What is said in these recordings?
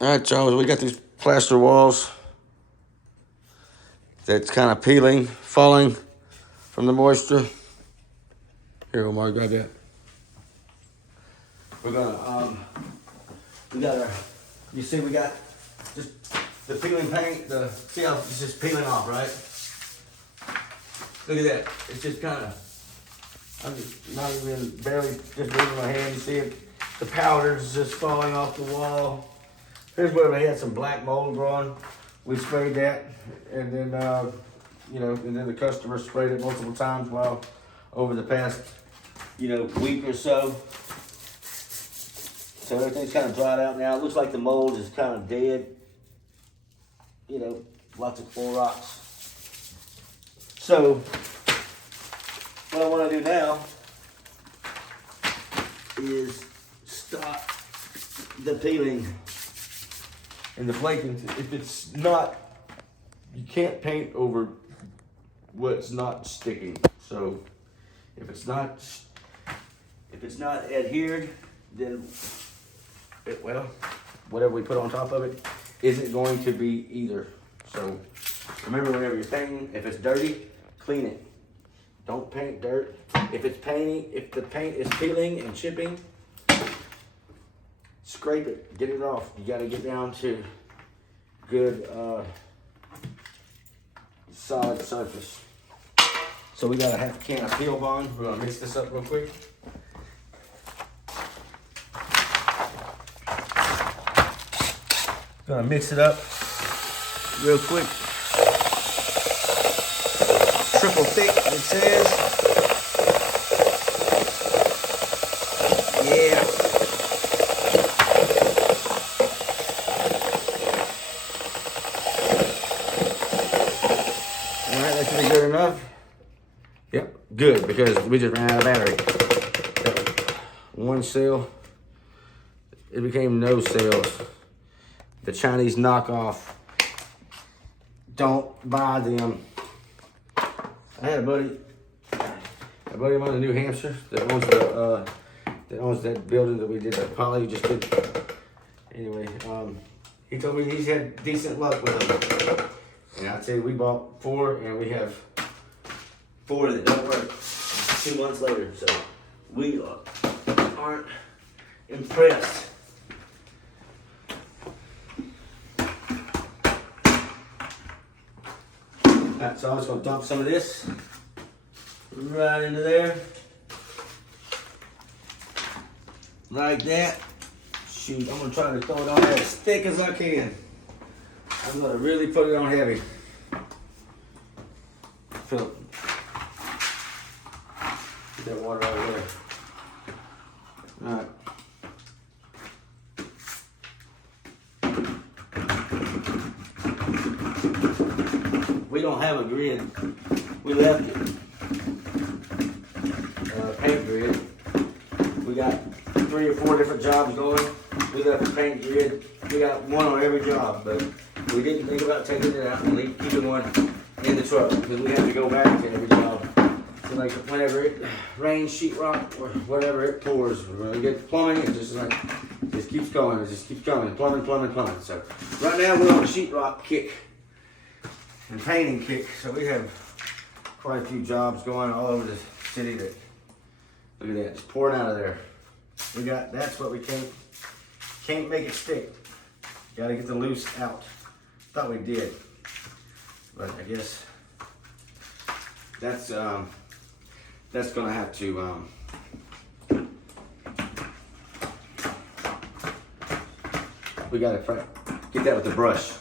All right, y'all, we got these plaster walls that's kind of peeling, falling from the moisture. Here, Omar, grab that. We're gonna, we got our, you see we got just the peeling paint, see how it's just peeling off, right? Look at that, it's just kind of, I'm just not even, barely just moving my hand, you see it? The powder's just falling off the wall. Here's where we had some black mold growing. We sprayed that, and then, and then the customer sprayed it multiple times while over the past, week or so. So everything's kind of dried out now. It looks like the mold is kind of dead. Lots of Clorox. So, what I want to do now is stop the peeling and the flaking. If it's not, you can't paint over what's not sticking. So if it's not adhered, then whatever we put on top of it isn't going to be either. So remember, whenever you're painting, if it's dirty, clean it. Don't paint dirt. If the paint is peeling and chipping, scrape it, get it off. You got to get down to good solid surface. So we got a half a can of Peel Bond. We're gonna mix this up real quick. Gonna mix it up real quick. Triple thick, it says. Yeah. All right, that should be good enough. Yep, good, because we just ran out of battery. One cell, it became no cells. The Chinese knockoff, don't buy them. I had a buddy of mine in New Hampshire that owns that building that we did that poly just did. Anyway, he told me he's had decent luck with them. And I tell you, we bought 4 and we have 4 that don't work 2 months later. So we aren't impressed. Alright, so I'm just gonna dump some of this right into there. Like that. Shoot, I'm gonna try to throw it on there as thick as I can. I'm gonna really put it on heavy. Fill it. Get that water out of there. Alright. We don't have a grid. We left it. Paint grid. We got 3 or 4 different jobs going. We left the paint grid. We got one on every job, but we didn't think about taking it out and keeping one in the truck because we have to go back to every job. So like whenever it rains, sheetrock, or whatever it pours, when we get plumbing, it just keeps going. It just keeps coming. Plumbing. So right now we're on a sheetrock kick and painting kick. So we have quite a few jobs going all over the city that, look at that, just pouring out of there. That's what we can't make it stick. Gotta get the loose out. Thought we did, but I guess that's gonna have to we gotta get that with the brush.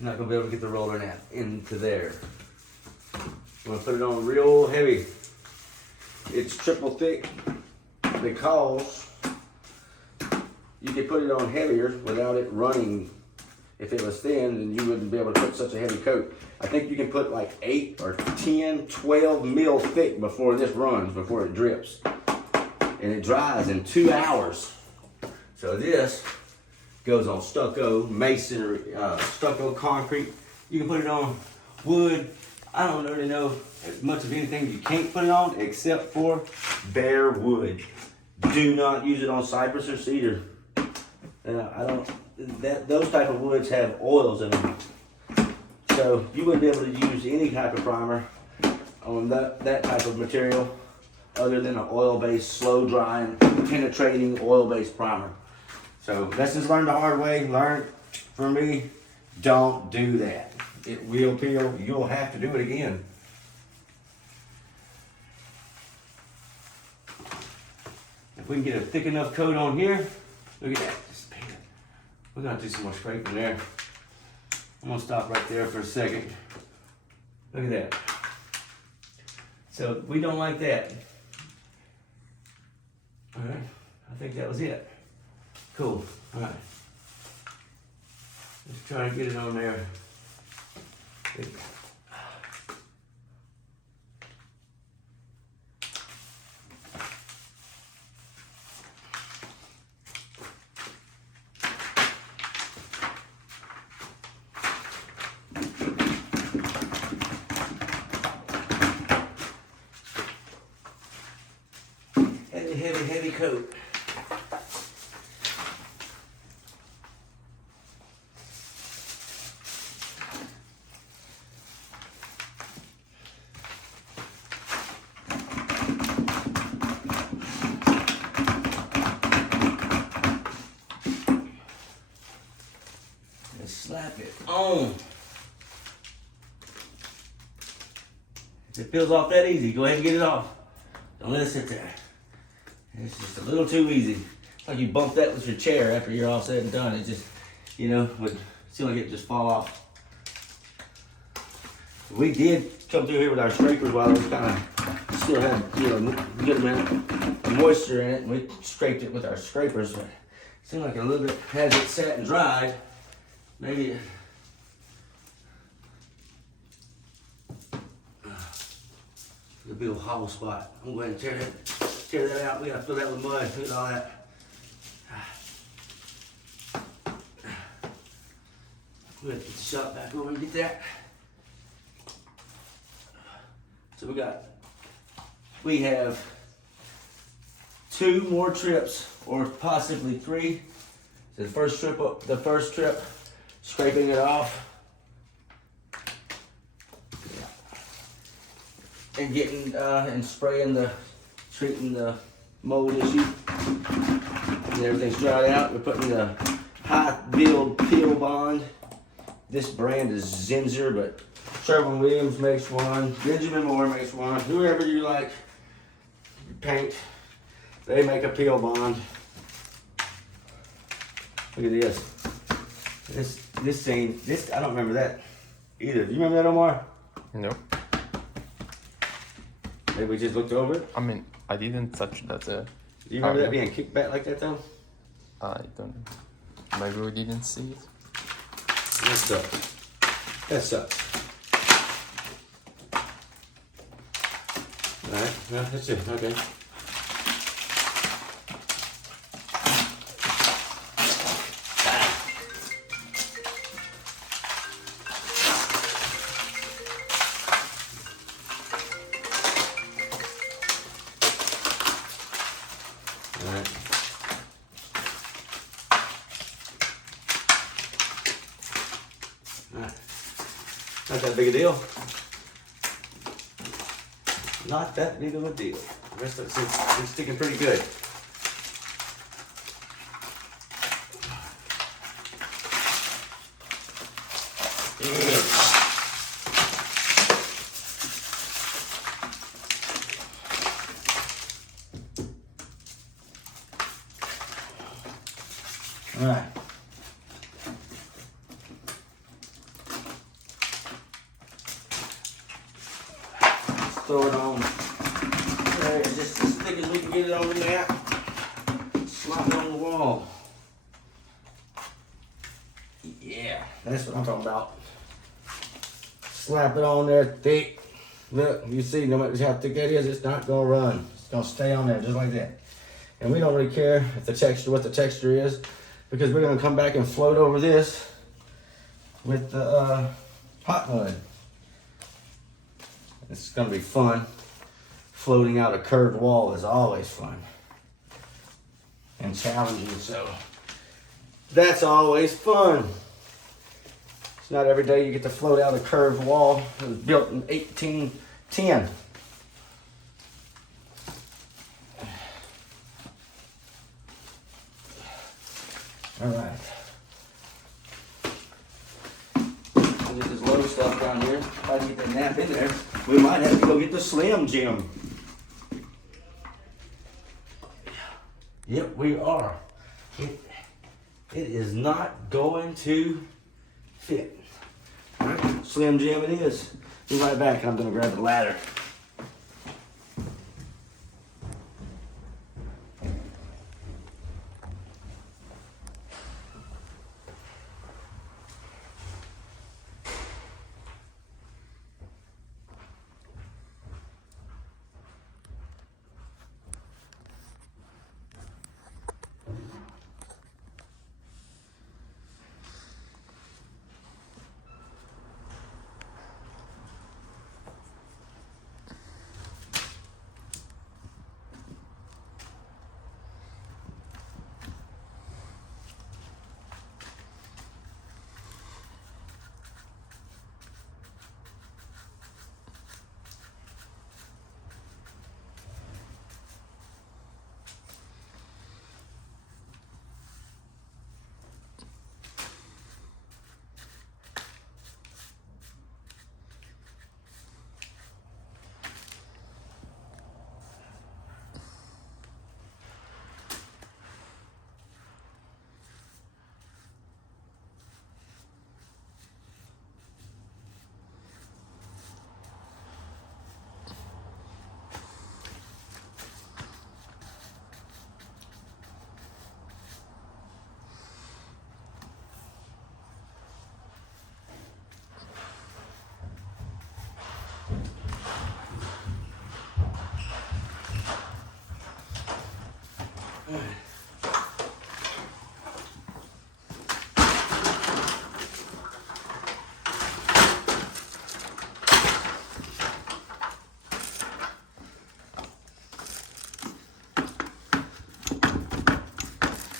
I'm not gonna be able to get the roller into there. I'm gonna put it on real heavy. It's triple thick because you could put it on heavier without it running. If it was thin, then you wouldn't be able to put such a heavy coat. I think you can put like 8 or 10, 12 mil thick before this runs, before it drips. And it dries in 2 hours. So this goes on stucco, masonry, stucco concrete. You can put it on wood. I don't really know as much of anything you can't put it on except for bare wood. Do not use it on cypress or cedar. I don't. Those type of woods have oils in them, so you wouldn't be able to use any type of primer on that type of material, other than an oil-based, slow-drying, penetrating oil-based primer. So lessons learned the hard way. Learn for me. Don't do that. It will peel. You'll have to do it again. If we can get a thick enough coat on here, look at that. Just peel it. We're gonna do some more scraping there. I'm gonna stop right there for a second. Look at that. So we don't like that. All right, I think that was it. Cool, all right. Let's try and get it on there. Heavy coat. Let's slap it on. If it peels off that easy, go ahead and get it off. Don't let it sit there. It's just a little too easy. It's like you bump that with your chair after you're all said and done. It just, you know, would seem like it just fall off. We did come through here with our scrapers while it was kind of still had, you know, a good amount of moisture in it, and we scraped it with our scrapers. But it seemed like a little bit, as it sat and dried, maybe a big old hollow spot. I'm going to go ahead and tear that out. We gotta fill that with mud. Look at all that. We're gonna get the shop back over and get that. So we have 2 more trips, or possibly 3. So the first trip, scraping it off. And getting and spraying treating the mold issue. And everything's dried out. We're putting the high build peel bond. This brand is Zinsser, but Sherwin-Williams makes one. Benjamin Moore makes one. Whoever you like paint, they make a peel bond. Look at this. This thing. I don't remember that either. Do you remember that, Omar? No. Maybe we just looked over it. I mean, I didn't touch that. Do you remember that being kicked back like that though? I don't. Maybe we didn't see it. That sucks. That sucks. All right, no, that's it. Okay. Not that big a deal. Not that big of a deal. The rest of it's sticking pretty good. All right. Throw it on there, just as thick as we can get it on the mat. Slap it on the wall. Yeah, that's what I'm talking about. Slap it on there thick. Look, you see, no matter how thick that is, it's not gonna run. It's gonna stay on there just like that. And we don't really care if what the texture is, because we're gonna come back and float over this with the hot mud. It's gonna be fun. Floating out a curved wall is always fun. and challenging. So that's always fun. It's not every day you get to float out a curved wall. It was built in 1810. All right. Get this low stuff down here. If I get that nap in there, we might have to go get the Slim Jim. Yep, we are. It is not going to fit. All right, Slim Jim it is. Be right back. I'm gonna grab the ladder.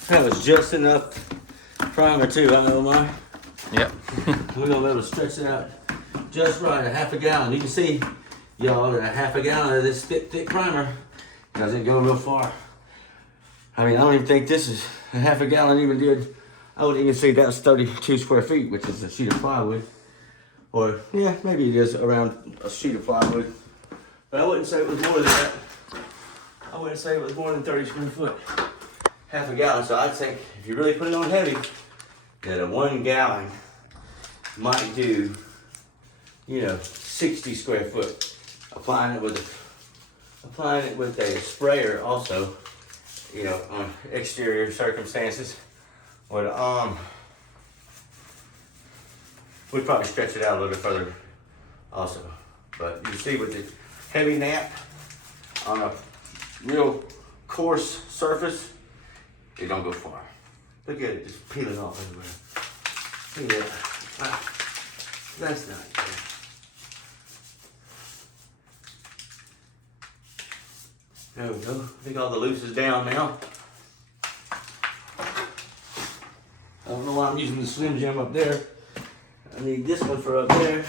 That was just enough primer too, I know, Omar. Yep. We're gonna be able to stretch it out just right, a half a gallon. You can see, y'all, that a half a gallon of this thick primer doesn't go real far. I mean, I don't even think this is a half a gallon even did. I wouldn't even say that's 32 square feet, which is a sheet of plywood. Or, yeah, maybe it is around a sheet of plywood. But I wouldn't say it was more than that. I wouldn't say it was more than 30 square foot. Half a gallon, so I'd think if you really put it on heavy, that a 1 gallon might do, 60 square foot. Applying it with a sprayer also, on exterior circumstances, would we'd probably stretch it out a little bit further also. But you see with the heavy nap on a real coarse surface, it don't go far. Look at it just peeling off everywhere. Look at that. Wow. That's not good. There we go. I think all the loose is down now. I don't know why I'm using the Slim Jim up there. I need this one for up there.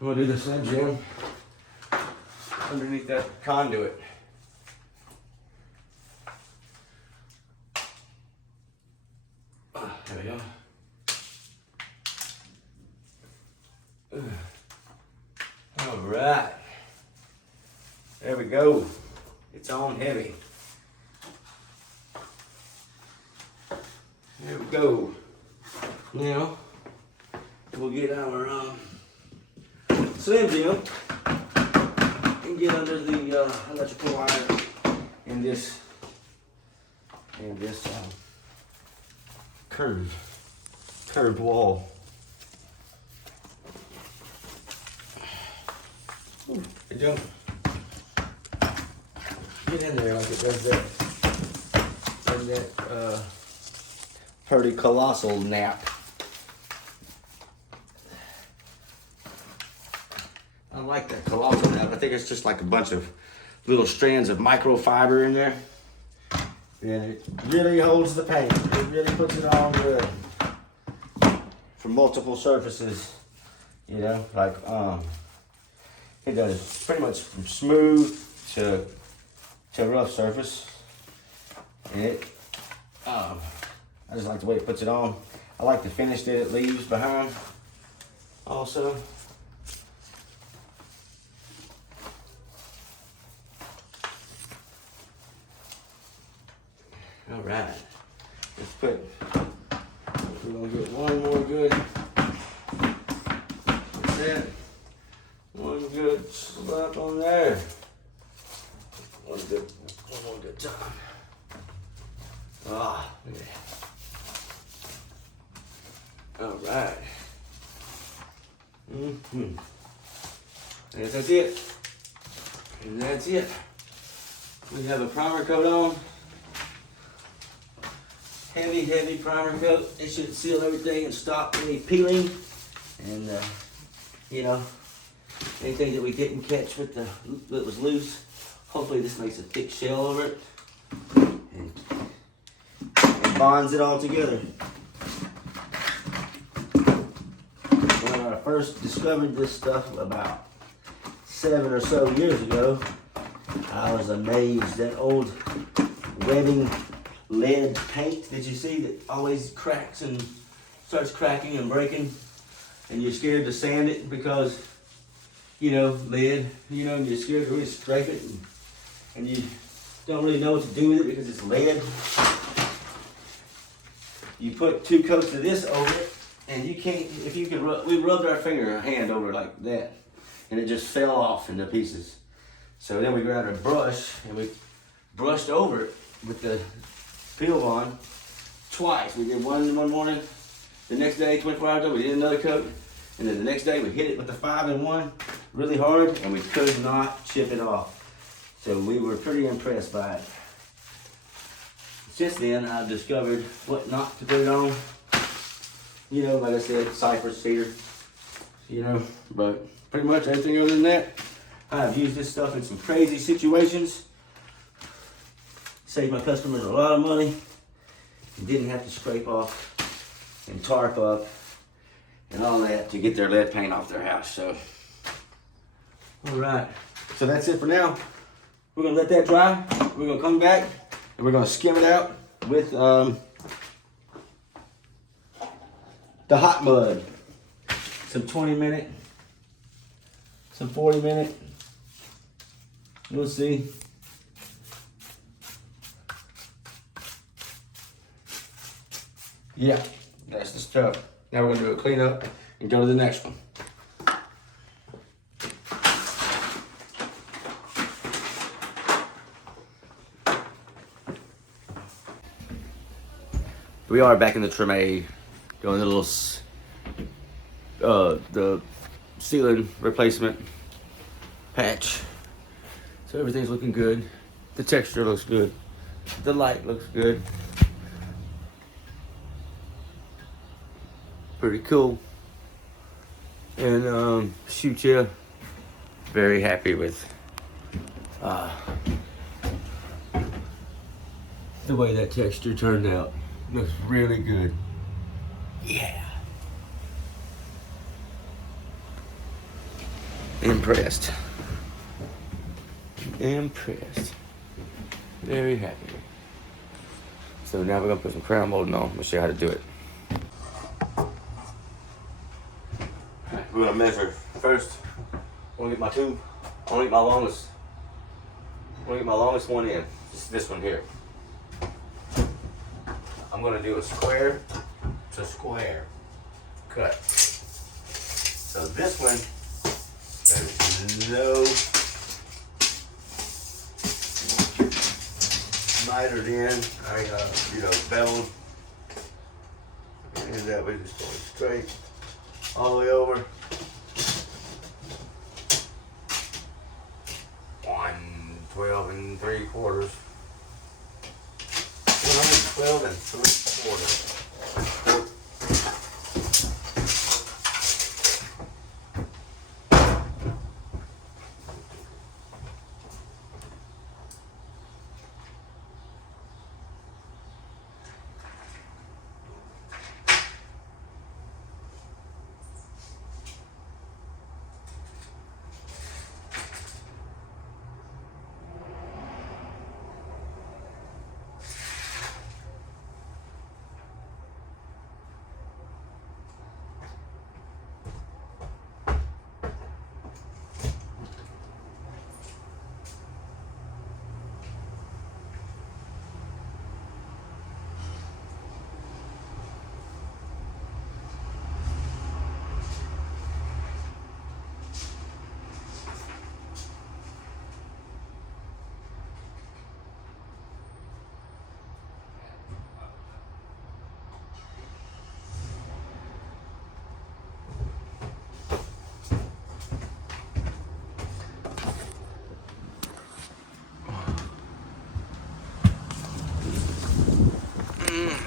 I'm gonna do the Slim Jim underneath that conduit. There we go. All right. There we go. It's on heavy. There we go. Now, we'll get our Slim Jim and get under the electrical wire in this curved wall. Ooh, it don't get in there like it does that pretty colossal nap. I like that colossal nap. I think it's just like a bunch of little strands of microfiber in there. And it really holds the paint. It really puts it on good for multiple surfaces. You know, like it does pretty much from smooth to rough surface. And it, I just like the way it puts it on. I like the finish that it leaves behind also. All right, let's put, we're gonna get one more good, that's it. One good slap on there. One more good time. Ah, look at that. All right. And that's it. And that's it. We have a primer coat on. Heavy primer coat. It should seal everything and stop any peeling. And you know, anything that we didn't catch with that was loose. Hopefully this makes a thick shell over it. And bonds it all together. When I first discovered this stuff about 7 or so years ago, I was amazed. That old webbing lead paint that you see that always cracks and starts cracking and breaking, and you're scared to sand it because, you know, lead, you know, and you're scared to really scrape it, and you don't really know what to do with it because it's lead. You put 2 coats of this over it, and you can't, if you could we rubbed our hand over it like that, and it just fell off into pieces. So then we grabbed a brush, and we brushed over it with the peel bond twice. We did one morning, the next day, 24 hours ago, we did another coat, and then the next day we hit it with the 5-in-1 really hard, and we could not chip it off. So we were pretty impressed by it. Since then, I've discovered what not to put it on. You know, like I said, cypress, cedar, you know, but pretty much everything other than that, I've used this stuff in some crazy situations. Saved my customers a lot of money. And didn't have to scrape off and tarp up and all that to get their lead paint off their house. So, all right. So that's it for now. We're gonna let that dry. We're gonna come back and we're gonna skim it out with the hot mud. Some 20-minute, some 40-minute. We'll see. Yeah, that's the stuff. Now we're gonna do a cleanup and go to the next one. We are back in the Treme, doing a little the ceiling replacement patch. So everything's looking good. The texture looks good. The light looks good. Pretty cool. And shoot, yeah, very happy with the way that texture turned out. Looks really good. Yeah. Impressed. Impressed. Very happy. So now we're gonna put some crown molding on. We'll show you how to do it. Alright, we're gonna measure first. I wanna get my tube. I wanna get my longest one in. This one here. I'm gonna do a square to square cut. So this one, there's no mitered in. I beveled, and that way just going straight all the way over. 112 3/4. 112 3/4.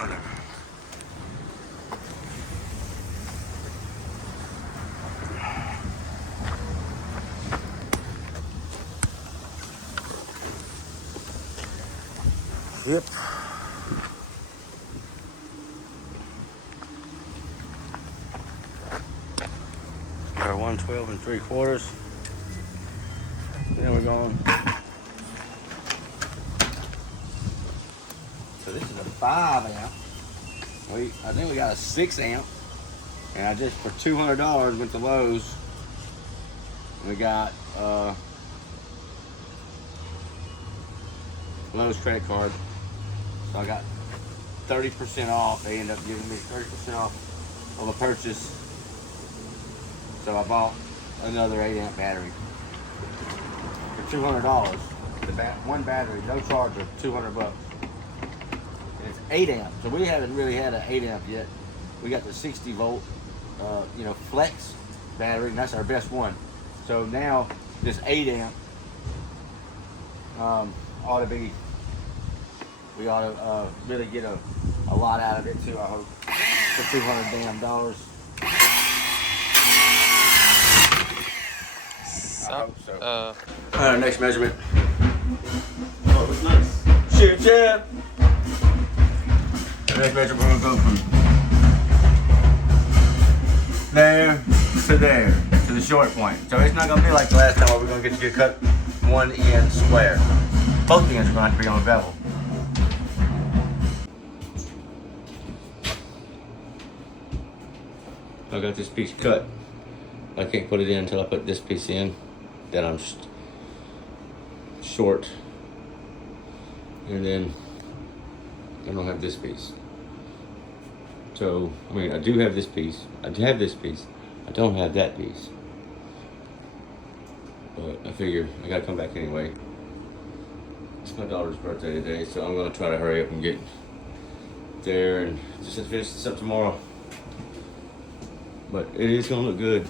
Whatever. Yep. Our 112 3/4. Then we're going. So this is a 5 amp. I think we got a 6 amp. And I just, for $200, went to Lowe's. We got Lowe's credit card. So I got 30% off. They ended up giving me 30% off of a purchase. So I bought another 8 amp battery for $200. One battery, no charger, $200. And it's 8 amp. So we haven't really had an 8 amp yet. We got the 60 volt, flex battery, and that's our best one. So now this 8 amp ought to be. We ought to really get a lot out of it too, I hope, for $200 damn. I hope so. Alright, next measurement. Oh, it looks nice. Shoot, yeah. The next measurement, we're gonna go from there to there, to the short point. So it's not gonna be like the last time where we're gonna get to cut one end square. Both ends are gonna have to be on a bevel. I got this piece cut. I can't put it in until I put this piece in. Then I'm short. And then I don't have this piece. So, I mean, I do have this piece. I do have this piece. I don't have that piece. But I figure I gotta come back anyway. It's my daughter's birthday today, so I'm gonna try to hurry up and get there and just finish this up tomorrow. But it is gonna look good.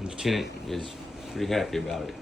And the tenant is pretty happy about it.